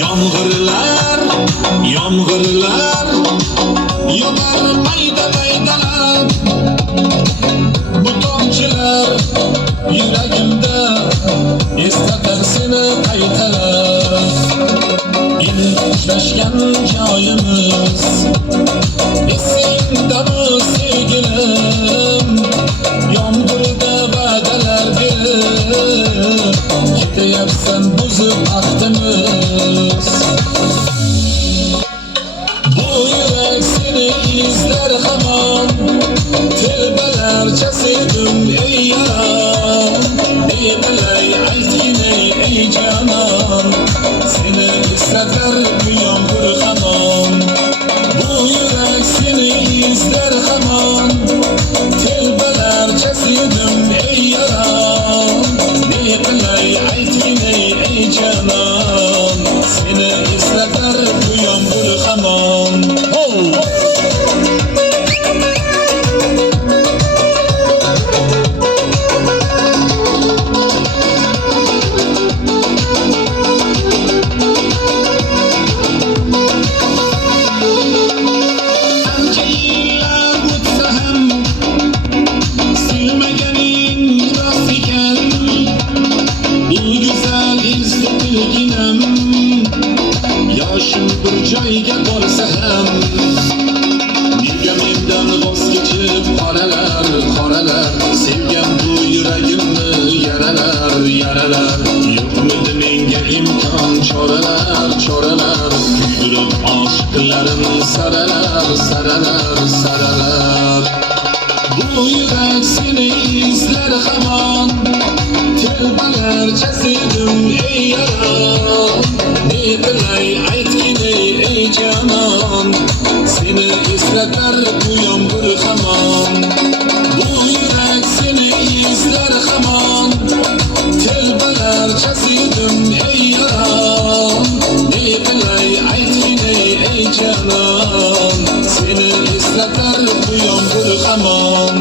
Yomg'irlar, yomg'irlar yog'ar mayda maydalab. Bu tomchilar yuragimda eslatar seni qaytalab. İlk uchrashgan joyimiz esingdami sevgilim? Yomg'irda va'dalar berib ketayapsan buzib ahdimiz. Bu yurak seni izlar hamon, telbalarcha sevdim ey yaram. Ey bilay aytgin ey canon, seni eslatar bu yomg'ir hamon. Bu yurak seni izlar hamon, telbalarcha sevdim ey yaram. Ey bilay aytgin ey canon, seni eslatar bu yomg'ir hamon. Yoshim bir joyga borsa ham, nega mendan voz kechib qoralar, qoralar. Sevgan bu yuragimni yaralar, yaralar. Yo'qmidi menga imkon choralar, choralar. Kuydirib oshiqlarim saralar, saralar, saralar. Bu yurak seni izlar hamon, telbalarcha sevdim ey yaram. Ne bilay aytgin ey canon, seni eslatar bu yomg'ir hamon. Bu yurak seni izlar hamon, telbalarcha sevdim ey yaram. Ne bilay aytgin ey canon, seni eslatar bu yomg'ir hamon.